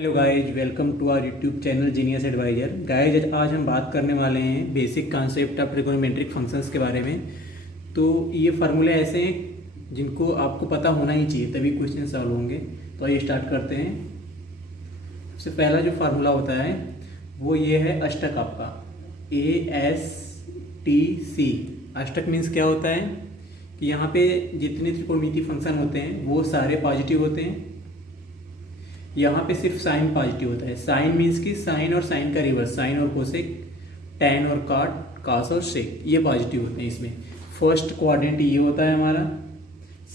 Hello guys, welcome to our YouTube channel genius advisor. Guys, आज हम बात करने वाले हैं basic concept of trigonometric functions के बारे में। तो ये फार्मूले ऐसे हैं जिनको आपको पता होना ही चाहिए, तभी क्वेश्चन सॉल्व होंगे। तो आइए स्टार्ट करते हैं। सबसे पहला जो फार्मूला होता है वो ये है अष्टक आपका, ASTC। अष्टक मीन्स क्या होता है कि यहाँ पे जितने त्रिकोणमितीय फंक्शन होते हैं वो सारे पॉजिटिव होते हैं। यहाँ पे सिर्फ साइन पॉजिटिव होता है। साइन मीन्स कि साइन और साइन का रिवर्स, साइन और कोसेक, टैन और काट, कास और सेक, ये पॉजिटिव होते हैं। इसमें फर्स्ट क्वाड्रेंट ये होता है हमारा,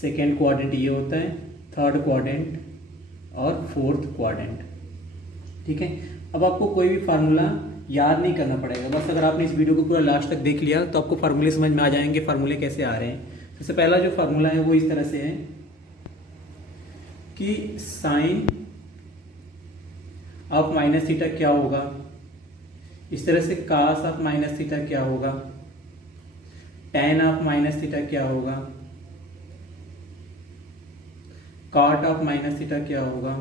सेकेंड क्वाड्रेंट ये होता है, थर्ड क्वाड्रेंट और फोर्थ क्वाड्रेंट। ठीक है। अब आपको कोई भी फार्मूला याद नहीं करना पड़ेगा, बस अगर आपने इस वीडियो को पूरा लास्ट तक देख लिया तो आपको फार्मूले समझ में आ जाएंगे, फार्मूले कैसे आ रहे हैं। सबसे पहला जो फार्मूला है वो इस तरह से है कि साइन ऑफ माइनस थीटा क्या होगा, इस तरह से कास ऑफ माइनस थीटा क्या होगा, टैन ऑफ माइनस थीटा क्या होगा, कॉट ऑफ माइनस थीटा क्या होगा,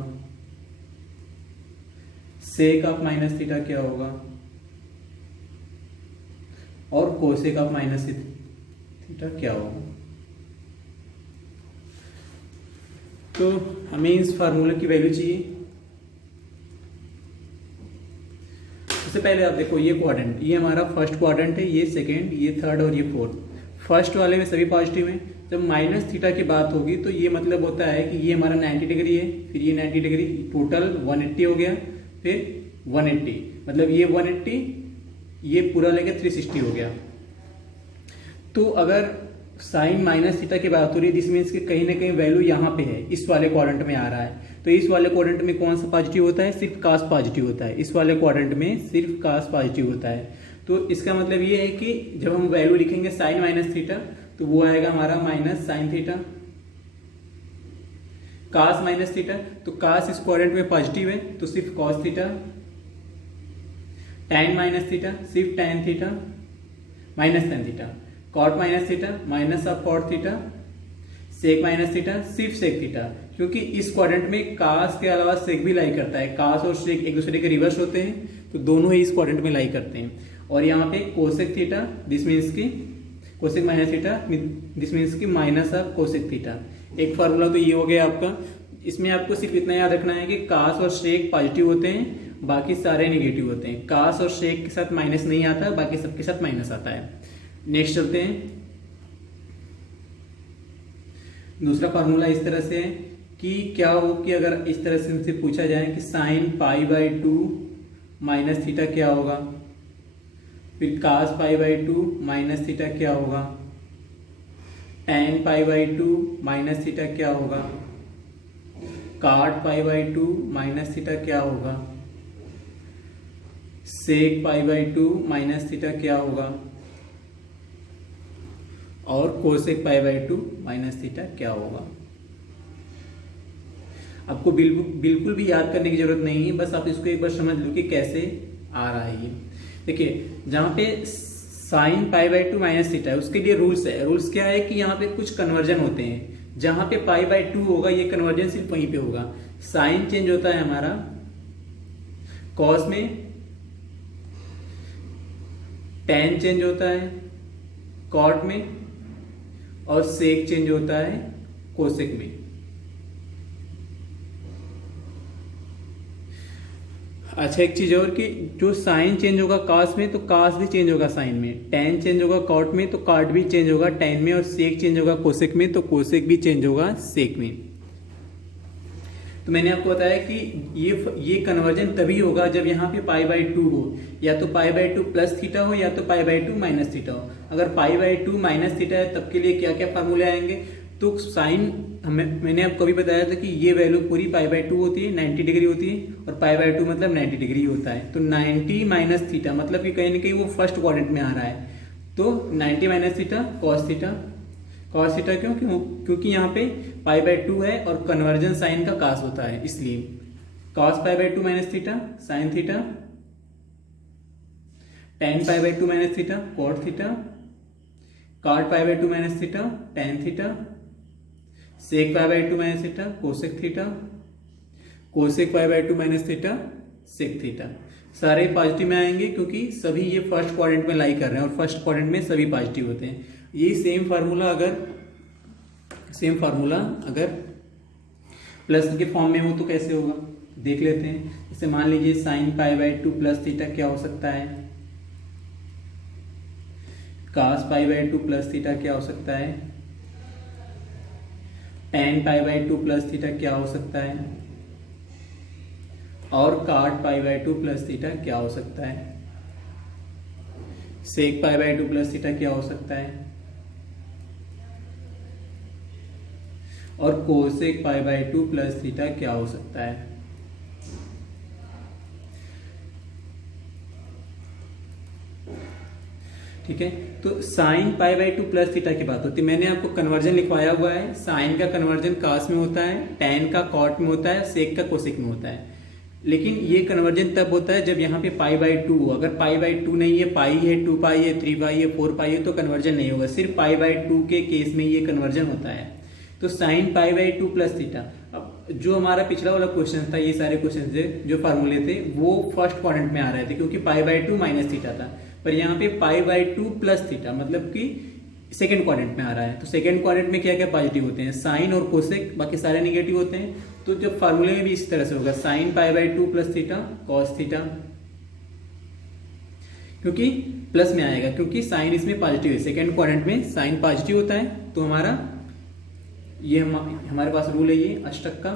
सेक ऑफ माइनस थीटा क्या होगा और कोसेक ऑफ माइनस थीटा क्या होगा। तो हमें इस फार्मूले की वैल्यू चाहिए। सबसे पहले आप देखो, ये क्वाड्रेंट, ये हमारा फर्स्ट क्वाड्रेंट है, ये सेकेंड, ये थर्ड और ये फोर्थ। फर्स्ट वाले में सभी पॉजिटिव हैं। जब माइनस थीटा की बात होगी तो ये मतलब होता है कि ये हमारा 90 डिग्री है, फिर ये 90 डिग्री, टोटल 180 हो गया, फिर 180, मतलब ये 180, ये पूरा लेके 360 हो गया। तो अगर साइन माइनस थीटा की बात हो रही है, दिस मीन्स कि कहीं ना कहीं वैल्यू यहाँ पे है, इस वाले क्वाड्रेंट में आ रहा है। तो इस वाले क्वाड्रेंट में कौन सा पॉजिटिव होता है? सिर्फ कास पॉजिटिव होता है। इस वाले क्वाड्रेंट में सिर्फ कास पॉजिटिव होता है। तो इसका मतलब ये है कि जब हम वैल्यू लिखेंगे साइन माइनस थीटा तो वो आएगा हमारा minus sine theta. Cos minus theta, तो कास इस क्वाड्रेंट में पॉजिटिव है तो सिर्फ cos theta. Tan minus theta सिर्फ tan theta minus tan theta. Cot minus theta minus of cot theta. Sec minus theta सिर्फ सेक थीटा, क्योंकि इस क्वाड्रेंट में कास के अलावा सेक भी लाई करता है। कास और सेक एक दूसरे के रिवर्स होते हैं, तो दोनों ही इस क्वाड्रेंट में लाई करते हैं। और यहाँ पे कोसेक थीटा, दिस मीन्स की cosec minus theta, this means की माइनस ऑफ कोसेक थीटा। एक फार्मूला तो ये हो गया आपका। इसमें आपको सिर्फ इतना याद रखना है कि कास और सेक पॉजिटिव होते हैं, बाकी सारे निगेटिव होते हैं। कास और सेक के साथ माइनस नहीं आता, बाकी सबके साथ माइनस आता है। नेक्स्ट चलते हैं। दूसरा फार्मूला इस तरह से है कि क्या हो कि अगर इस तरह से हमसे पूछा जाए कि sine pi by 2 minus theta क्या होगा, फिर कास पाई बाई 2 माइनस थीटा क्या होगा, tan pi by 2 minus theta क्या होगा, काट पाई बाई 2 माइनस थीटा क्या होगा, सेक पाई बाई 2 माइनस थीटा क्या होगा और cosec pi by 2 minus theta क्या होगा। आपको बिल्कुल भी याद करने की जरूरत नहीं है, बस आप इसको एक बार समझ लो कि कैसे आ रहा है ये। देखिए, जहाँ पे sine pi by 2 minus theta है उसके लिए रूल्स है। रूल्स क्या है कि यहाँ पे कुछ कन्वर्जन होते हैं। जहाँ पे पाई बाई 2 होगा ये कन्वर्जन सिर्फ वहीं पे होगा। साइन चेंज होता है हमारा कॉस में, टैन चेंज होता है कॉट में और सेक चेंज होता है कोसेक में। अच्छा, एक चीज और कि जो साइन चेंज होगा कास में तो कास भी चेंज होगा साइन में, टैन चेंज होगा कॉट में तो कॉट भी चेंज होगा टैन में, और सेक चेंज होगा कोसेक में तो कोसेक भी चेंज होगा सेक में। तो मैंने आपको बताया कि ये कन्वर्जन तभी होगा जब यहाँ पे पाई बाई 2 हो, या तो पाई बाई 2 प्लस थीटा हो या तो पाई बाई 2 माइनस थीटा हो। अगर पाई बाई 2 माइनस थीटा है तब के लिए क्या क्या फार्मूले आएंगे? तो साइन मैंने आपको अभी बताया था कि ये वैल्यू पूरी पाई बाई 2 होती है, 90 डिग्री होती है, और पाई बाई 2 मतलब 90 डिग्री होता है। तो 90 माइनस थीटा मतलब कि कहीं ना कहीं वो फर्स्ट क्वाड्रेंट में आ रहा है। तो 90 minus theta cos theta. Cos theta क्यों? क्योंकि यहाँ पे पाई बाई 2 है और कन्वर्जन साइन का कास होता है, इसलिए cos pi by 2 minus theta sine theta, tan pi by 2 minus theta cot theta, cot pi by 2 minus theta tan theta, sec pi by 2 minus theta cosec theta, cosec pi by 2 minus theta sec theta. सारे positive में आएंगे क्योंकि सभी ये first quadrant में लाई कर रहे हैं और फर्स्ट क्वाड्रेंट में सभी पॉजिटिव होते हैं। ये सेम फार्मूला अगर प्लस के फॉर्म में हो तो कैसे होगा देख लेते हैं। जैसे मान लीजिए sine pi by 2 plus theta क्या हो सकता है, कास पाई बाय 2 प्लस थीटा क्या हो सकता है, ten pi by 2 plus theta क्या हो सकता है, और काट पाई बाय 2 प्लस थीटा क्या हो सकता है, सेक पाई बाय 2 प्लस थीटा क्या हो सकता है, और cosec pi by 2 plus theta क्या हो सकता है। ठीक है, तो sine pi by 2 plus theta की बात होती है। मैंने आपको कन्वर्जन लिखवाया हुआ है। साइन का कन्वर्जन कास में होता है, टेन का कॉट में होता है, सेक का कोसेक में होता है। लेकिन ये कन्वर्जन तब होता है जब यहाँ पे पाई बाय 2 हो। अगर पाई बाय 2 नहीं है, पाई है, 2 पाई है, 3 पाई है, 4 पाई है, तो कन्वर्जन नहीं होगा। सिर्फ पाई बाय 2 के केस में ये कन्वर्जन होता है। तो sine pi by 2 plus theta, अब जो हमारा पिछला वाला क्वेश्चन था, ये सारे क्वेश्चन थे जो फार्मूले थे वो फर्स्ट क्वाड्रेंट में आ रहे थे क्योंकि पाई बाय 2 माइनस थीटा था। पर यहाँ पे पाई बाय 2 प्लस थीटा मतलब कि सेकेंड क्वाड्रेंट में आ रहा है। तो सेकेंड क्वाड्रेंट में क्या क्या पॉजिटिव होते हैं, साइन और कोसेक, बाकी सारे निगेटिव होते हैं। तो जब फार्मूले में भी इस तरह से होगा, sine pi by 2 plus theta cos theta, क्योंकि प्लस में आएगा क्योंकि साइन इसमें पॉजिटिव है। सेकेंड क्वाड्रेंट में साइन पॉजिटिव होता है। तो हमारा ये हमारे पास रूल है ये अष्टक का,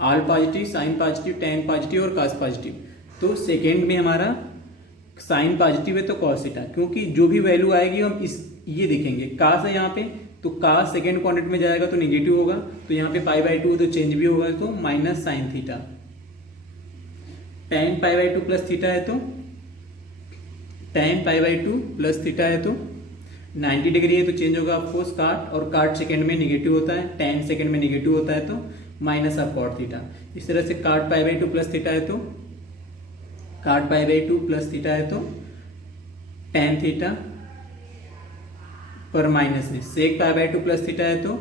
all positive, sine positive, tan positive और कॉस पॉजिटिव। तो सेकेंड में हमारा साइन पॉजिटिव है तो कॉस थीटा, क्योंकि जो भी वैल्यू आएगी हम ये देखेंगे। कास है यहाँ पे तो कास सेकेंड क्वाड्रेंट में जाएगा तो नेगेटिव होगा। तो यहाँ पे पाई बाय 2 तो चेंज भी होगा तो minus sine theta. Ten pi by 2 plus theta है तो ten pi by 2 plus theta है तो 90 डिग्री है तो चेंज होगा ऑफकोर्स काट, और काट सेकेंड में नेगेटिव होता है, टेन सेकेंड में नेगेटिव होता है तो माइनस ऑफ कॉट थीटा। इस तरह से काट पाई बाय 2 प्लस थीटा है तो काट पाई बाय 2 प्लस थीटा है तो टेन थीटा पर माइनस में सेक पाई बाय 2 प्लस थीटा है तो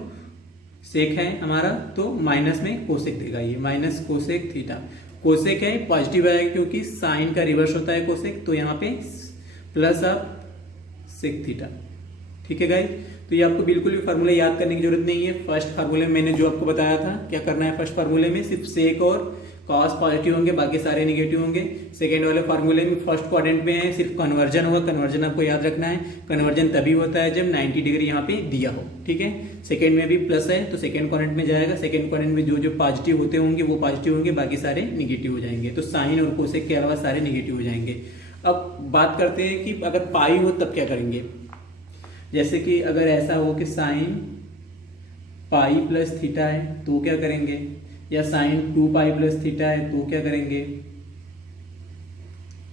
सेक है हमारा तो माइनस में कोसेक देगा, ये माइनस कोसेक थीटा। कोसेक है पॉजिटिव आएगा क्योंकि साइन का रिवर्स होता है कोसेक, तो यहाँ पे प्लस ऑफ सेक थीटा। ठीक है गाइस, तो ये आपको बिल्कुल भी फार्मूला याद करने की जरूरत नहीं है। फर्स्ट फार्मूले में मैंने जो आपको बताया था क्या करना है, फर्स्ट फार्मूले में सिर्फ सेक और कॉस पॉजिटिव होंगे, बाकी सारे नेगेटिव होंगे। सेकेंड वाले फार्मूले में फर्स्ट क्वाड्रेंट में है, सिर्फ कन्वर्जन होगा। कन्वर्जन आपको याद रखना है, कन्वर्जन तभी होता है जब 90 डिग्री यहाँ पे दिया हो। ठीक है, सेकेंड में भी प्लस है तो सेकेंड क्वाड्रेंट में जाएगा। सेकेंड क्वाड्रेंट में जो जो पॉजिटिव होते होंगे वो पॉजिटिव होंगे, बाकी सारे निगेटिव हो जाएंगे। तो साइन और कोसेक के अलावा सारे निगेटिव हो जाएंगे। अब बात करते हैं कि अगर पाई हो तब क्या करेंगे। जैसे कि अगर ऐसा हो कि साइन पाई प्लस थीटा है तो क्या करेंगे, या साइन 2 पाई प्लस थीटा है तो क्या करेंगे।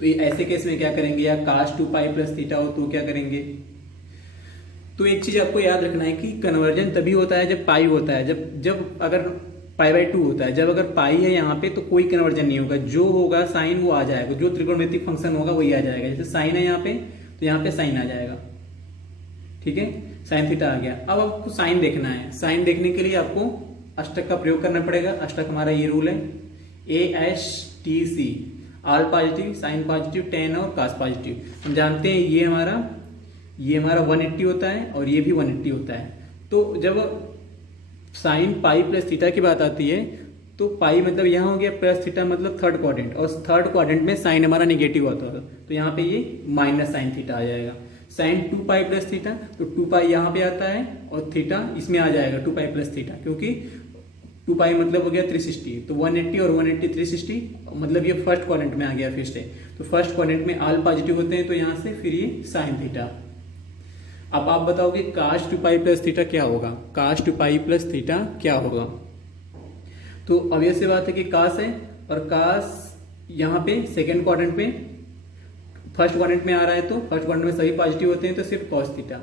तो ये ऐसे केस में क्या करेंगे, या काश 2 पाई प्लस थीटा हो तो क्या करेंगे। तो एक चीज आपको याद रखना है कि कन्वर्जन तभी होता है जब पाई होता है, जब अगर पाई बाय 2 होता है। जब अगर पाई है यहाँ पे तो कोई कन्वर्जन नहीं होगा, जो होगा साइन वो आ जाएगा, जो त्रिकोणमितिक फंक्शन होगा वही आ जाएगा। जैसे साइन है यहाँ पे तो यहाँ पे साइन आ जाएगा। ठीक है, साइन थीटा आ गया। अब आपको साइन देखना है, साइन देखने के लिए आपको अष्टक का प्रयोग करना पड़ेगा। अष्टक हमारा ये रूल है ASTC, आल पॉजिटिव, साइन पॉजिटिव, टेन और कॉस पॉजिटिव। हम जानते हैं ये हमारा 180 होता है और ये भी 180 होता है। तो जब साइन पाई प्लस थीटा की बात आती है तो पाई मतलब यहाँ हो गया, प्लस थीटा मतलब थर्ड क्वाड्रेंट, और थर्ड क्वाड्रेंट में साइन हमारा निगेटिव होता है तो यहाँ पे ये माइनस साइन थीटा आ जाएगा। साइन 2 पाई प्लस थीटा तो 2 पाई यहाँ पे आता है और थीटा इसमें आ जाएगा 2 पाई प्लस थीटा, क्योंकि 2 पाई मतलब हो गया 360। तो 180 और 180 360 मतलब ये फर्स्ट क्वाड्रेंट में आ गया फिर से। तो फर्स्ट क्वाड्रेंट में आल पॉजिटिव होते हैं तो यहाँ से फिर ये साइन थीटा। अब आप बताओगे काश 2 पाई प्लस थीटा क्या होगा, काश 2 पाई प्लस थीटा क्या होगा। तो ऑब्वियस सी बात है कि काश है, और काश यहाँ पे सेकेंड क्वाड्रेंट में, फर्स्ट क्वाड्रेंट में आ रहा है तो फर्स्ट क्वाड्रेंट में सभी पॉजिटिव होते हैं तो सिर्फ कॉस थीटा।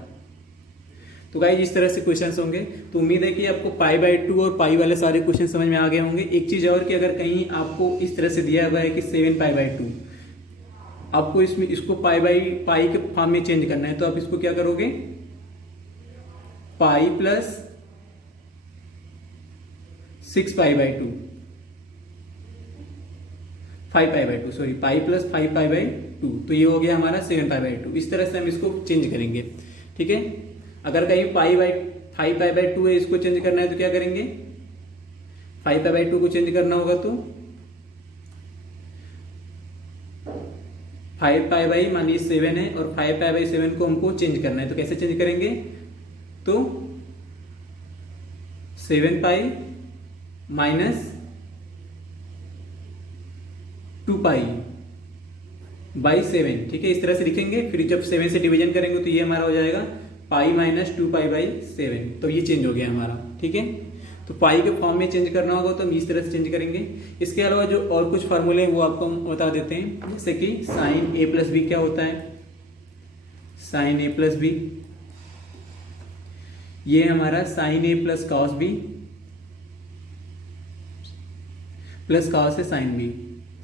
तो गाइस इस तरह से क्वेश्चंस होंगे। तो उम्मीद है कि आपको पाई बाय 2 और पाई वाले सारे क्वेश्चन समझ में आ गए होंगे। एक चीज और कि अगर कहीं आपको इस तरह से दिया हुआ है कि 7 पाई बाय 2, आपको इसको पाई के फॉर्म में चेंज करना है तो आप इसको क्या करोगे, पाई प्लस 6 पाई/2, 5 पाई/2, सॉरी, पाई प्लस 5 पाई/2, तो ये हो गया हमारा 7 पाई/2। इस तरह से हम इसको चेंज करेंगे। ठीक है, अगर कहीं 5 पाई/2 है, इसको चेंज करना है तो क्या करेंगे, 5 पाई/2 को चेंज करना होगा तो 5 पाई मान लीजिए 7 है और 5 पाई/7 को हमको चेंज करना है, तो कैसे चेंज करेंगे, तो 7 पाई माइनस 2 पाई/7। ठीक है, इस तरह से लिखेंगे। फिर जब 7 से डिवीजन करेंगे तो ये हमारा हो जाएगा पाई माइनस 2 पाई/7, तो ये चेंज हो गया हमारा। ठीक है, तो पाई के फॉर्म में चेंज करना होगा तो हम इस तरह से चेंज करेंगे। इसके अलावा जो और कुछ फार्मूले हैं वो आपको हम बता देते हैं, जैसे कि साइन ए प्लस बी क्या होता है, साइन ए प्लस बी, ये हमारा sine A plus cos B plus cos A sine B,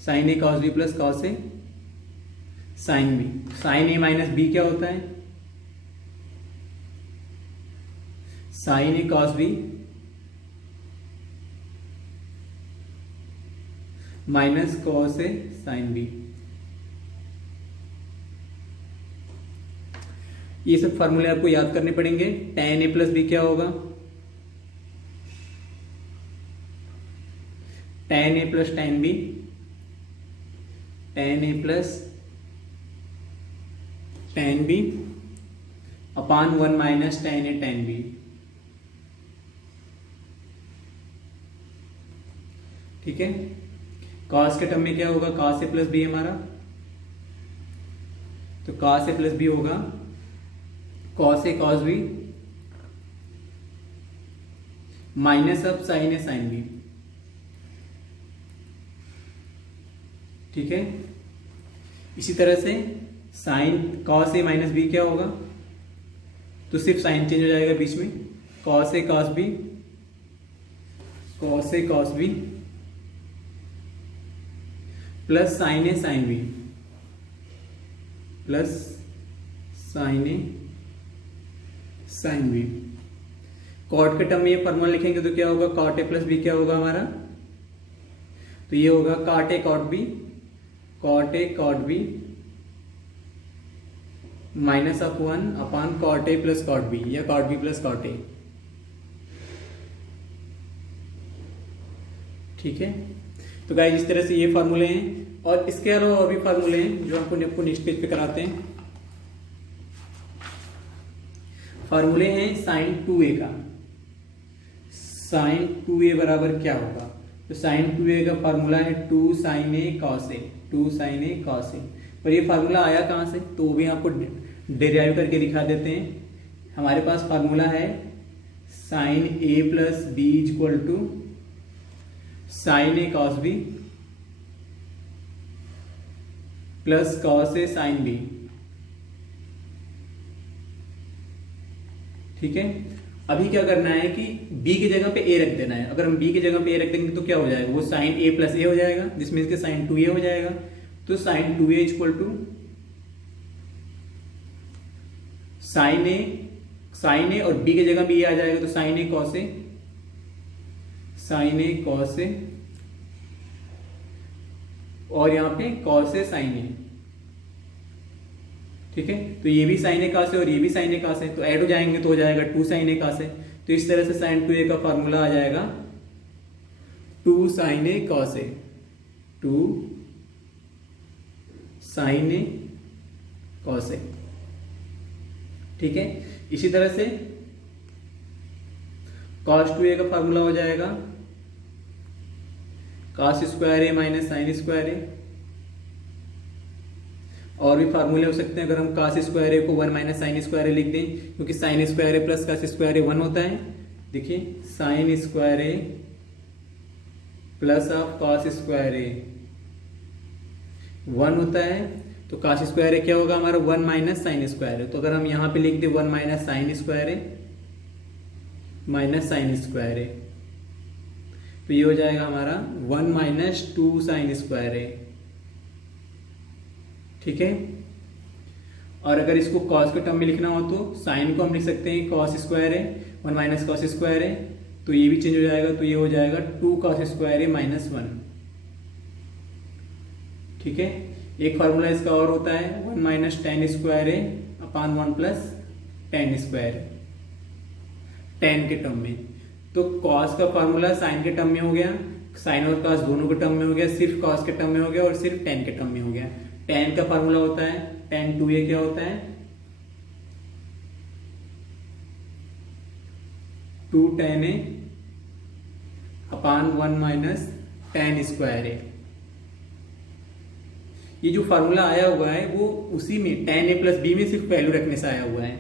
sine A cos B plus cos A sine B. Sine A minus B क्या होता है, sine A cos B minus cos A sine B. ये सब फॉर्मूले आपको याद करने पड़ेंगे। tan a प्लस बी क्या होगा, tan a plus tan b, tan a plus tan b upon 1 minus tan a tan b। ठीक है, cos के टर्म में क्या होगा, cos a प्लस बी हमारा, तो cos a प्लस बी होगा cos a cos b minus अब साइन ए साइन बी। ठीक है, इसी तरह से sine cos a minus B क्या होगा, तो सिर्फ साइन चेंज हो जाएगा बीच में, cos a cos b, cos a cos b plus sine A sine B, plus sine A sine B. Cot के टर्म में ये फॉर्मूला लिखेंगे तो क्या होगा, कॉट ए प्लस बी क्या होगा हमारा, तो ये होगा cot A cot B, cot A cot B minus of 1 upon cot A plus cot B, या cot B plus cot A. ठीक है, तो गाइस इस तरह से ये फार्मूले हैं, और इसके अलावा और भी फार्मूले हैं जो आपको नेक्स्ट पेज पे कराते हैं। फार्मूले हैं साइन 2a का, साइन 2a बराबर क्या होगा, तो साइन 2a का फार्मूला है 2 sign A cos A, 2 sign A cos A. और ये फार्मूला आया कहाँ से, तो वो भी आपको डेरिवाइव करके दिखा देते हैं। हमारे पास फार्मूला है sine A plus B is equal to sine A cos B plus cos A sine B. ठीक है, अभी क्या करना है कि b की जगह पे a रख देना है। अगर हम b की जगह पे a रख देंगे तो क्या हो जाएगा, वो साइन a प्लस ए हो जाएगा, जिसमें इसके साइन 2a हो जाएगा। तो sine 2a is equal to sine A और b की जगह भी a आ जाएगा, तो sine A cos A, sine A cos A, और यहां पे कॉस ए साइन ए। ठीक है, तो ये भी साइन ए कॉस है और ये भी साइन ए कॉस है, तो ऐड हो जाएंगे तो हो जाएगा 2 साइन ए कॉस है। तो इस तरह से साइन 2a का फॉर्मूला आ जाएगा 2 sign A cos A, 2 sign A cos ए। ठीक है, इसी तरह से cos 2a का फॉर्मूला हो जाएगा cos स्क्वायर ए माइनस साइन स्क्वायर ए। और भी फार्मूले हो सकते हैं, अगर हम cos स्क्वायर ए को 1 माइनस साइन स्क्वायर ए लिख दें, क्योंकि sine square A plus cos square A 1 होता है। देखिए sine square A plus of cos square A 1 होता है, तो cos स्क्वायर ए क्या होगा हमारा 1 माइनस साइन स्क्वायर ए। तो अगर हम यहाँ पे लिख दें 1 माइनस साइन स्क्वायर ए माइनस साइन स्क्वायर ए, तो ये हो जाएगा हमारा 1 माइनस 2 साइन स्क्वायर ए। ठीक है, और अगर इसको cos के टर्म में लिखना हो तो साइन को हम लिख सकते हैं cos square A 1 minus cos square ए, तो ये भी चेंज हो जाएगा, तो ये हो जाएगा 2 cos स्क्वायर ए माइनस 1। ठीक है, एक फार्मूला इसका और होता है 1 माइनस टेन स्क्वायर ए अपान 1 प्लस टेन स्क्वायर, टेन के टर्म में। तो कॉस का फार्मूला साइन के टर्म में हो गया, साइन और कॉस दोनों के टर्म में हो गया, सिर्फ कॉस के टर्म में हो गया और सिर्फ टेन के टर्म में हो गया। टेन का फार्मूला होता है टेन 2a क्या होता है 2 tan a upon 1 minus tan square A. ये जो फार्मूला आया हुआ है वो उसी में tan a प्लस बी में सिर्फ वैल्यू रखने से आया हुआ है।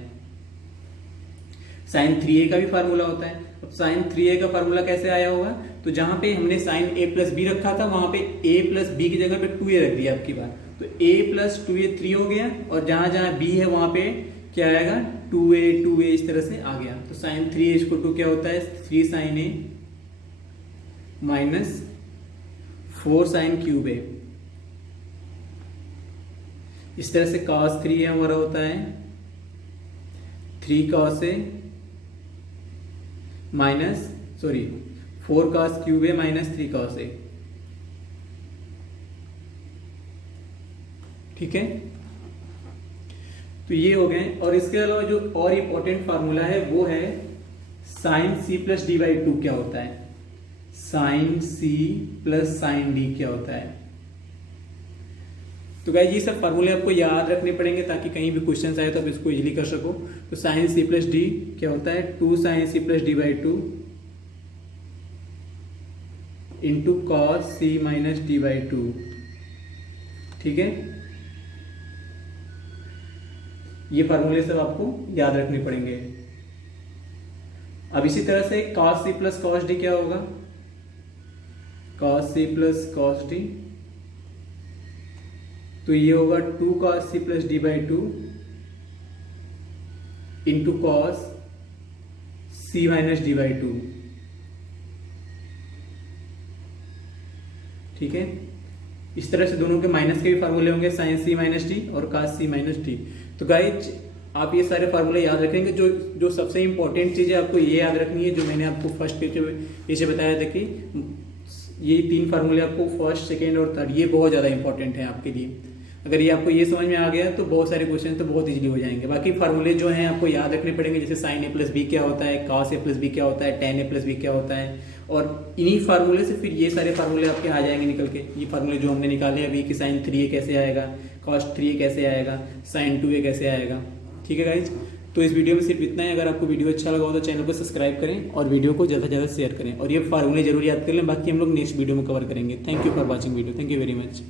साइन 3a का भी फार्मूला होता है। अब साइन 3a का फार्मूला कैसे आया होगा, तो जहां पे हमने साइन a प्लस बी रखा था वहां पे a प्लस बी की जगह पे 2a रख दिया आपकी बार, तो a प्लस 2a 3 हो गया, और जहां जहां b है वहां पे क्या आएगा 2a इस तरह से आ गया। तो साइन 3a इसको 2 क्या होता है 3 sine a minus 4 sine cube a। इस तरह से cos 3a हमारा होता है 3 cos a minus 4 cos cube a minus 3 cos a। ठीक है, तो ये हो गए। और इसके अलावा जो और इंपॉर्टेंट फार्मूला है वो है sine c plus D by 2 क्या होता है, sine c plus sine d क्या होता है। तो गाइस ये सब फार्मूले आपको याद रखने पड़ेंगे ताकि कहीं भी क्वेश्चन आए तो आप इसको इजीली कर सको। तो साइन c प्लस डी क्या होता है 2 sine c plus D by 2 into cos c minus D by 2। ठीक है, ये फार्मूले सब आपको याद रखने पड़ेंगे। अब इसी तरह से cos c plus cos D क्या होगा, cos c plus cos D, तो ये होगा 2 cos c plus D by 2 into cos c minus D by 2। ठीक है, इस तरह से दोनों के माइनस के भी फार्मूले होंगे साइन c माइनस डी और cos c माइनस डी। तो गाइज आप ये सारे फार्मूले याद रखेंगे। जो सबसे इंपॉर्टेंट चीज़ है आपको ये याद रखनी है, जो मैंने आपको फर्स्ट पेज पे बताया था कि ये 3 फार्मूले आपको फर्स्ट सेकेंड और थर्ड, ये बहुत ज़्यादा इंपॉर्टेंट है आपके लिए। अगर ये आपको ये समझ में आ गया तो बहुत सारे क्वेश्चन तो बहुत इजीली हो जाएंगे। बाकी फार्मूले जो हैं आपको याद रखने पड़ेंगे, जैसे साइन ए प्लस बी क्या होता है, कॉस ए प्लस बी क्या होता है, टेन ए प्लस बी क्या होता है, और इन्हीं फार्मूले से फिर ये सारे फार्मूले आपके आ जाएंगे निकल के। ये फार्मूले जो हमने निकाले अभी कि साइन 3a कैसे आएगा, कॉस 3a कैसे आएगा, साइन 2a कैसे आएगा। ठीक है गाइज, तो इस वीडियो में सिर्फ इतना है। अगर आपको वीडियो अच्छा लगा हो तो चैनल को सब्सक्राइब करें और वीडियो को ज़्यादा से ज़्यादा शेयर करें, और ये फार्मूले जरूर याद कर लें। बाकी हम लोग नेक्स्ट वीडियो में कवर करेंगे। Thank you for watching video, thank you very much.